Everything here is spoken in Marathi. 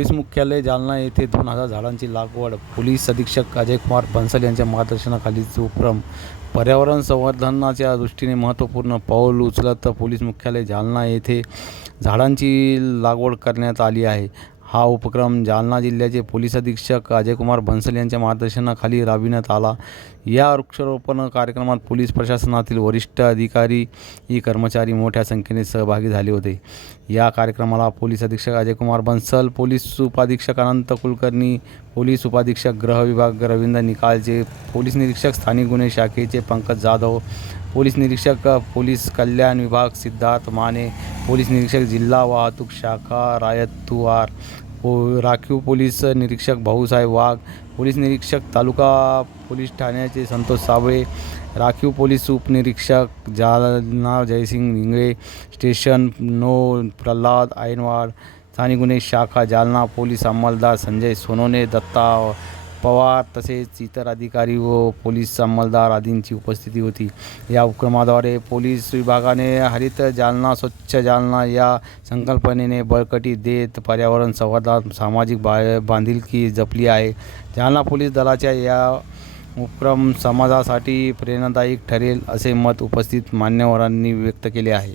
पोलीस मुख्यालय जालना येथे दोन हजार झाडांची लागवड. पोलीस अधीक्षक अजय कुमार बन्सल यांच्या मार्गदर्शनाखाली उपक्रम पर्यावरण संवर्धनाच्या दृष्टीने महत्त्वपूर्ण पाऊल उचलत पोलीस मुख्यालय जालना येथे झाडांची लागवड करण्यात आली आहे. हा उपक्रम जालना जिल्ह्याचे पोलीस अधीक्षक अजयकुमार बन्सल यांच्या मार्गदर्शनाखाली राबविण्यात आला. या वृक्षारोपण कार्यक्रमात पोलीस प्रशासनातील वरिष्ठ अधिकारी ही कर्मचारी मोठ्या संख्येने सहभागी झाले होते. या कार्यक्रमाला पोलीस अधीक्षक अजयकुमार बन्सल पोलीस उपाधीक्षक अनंत कुलकर्णी पोलीस उपाधीक्षक गृह विभाग रवींद्र निकालचे पोलीस निरीक्षक स्थानिक गुन्हे शाखेचे पंकज जाधव पोलीस निरीक्षक पोलीस कल्याण विभाग सिद्धार्थ माने पोलीस निरीक्षक जिल्हा वाहतूक शाखा रायतुवार पो राखीव पोलीस निरीक्षक भाऊसाहेब वाघ पोलीस निरीक्षक तालुका पोलीस ठाण्याचे संतोष साबळे राखीव पोलीस उपनिरीक्षक जालना जयसिंग निंगळे स्टेशन नो प्रल्हाद आयनवाड स्थानिक गुन्हे शाखा जालना पोलीस अंमलदार संजय सोनोने दत्ता पवार तसेच इतर अधिकारी व पोलीस अंमलदार आदींची उपस्थिती होती. या उपक्रमाद्वारे पोलीस विभागाने हरित जालना स्वच्छ जालना या संकल्पनेने बळकटी देत पर्यावरण संवर्धन सामाजिक बा बांधिलकी जपली आहे. जालना पोलीस दलाच्या या उपक्रम समाजासाठी प्रेरणादायक ठरेल असे मत उपस्थित मान्यवरांनी व्यक्त केले आहे.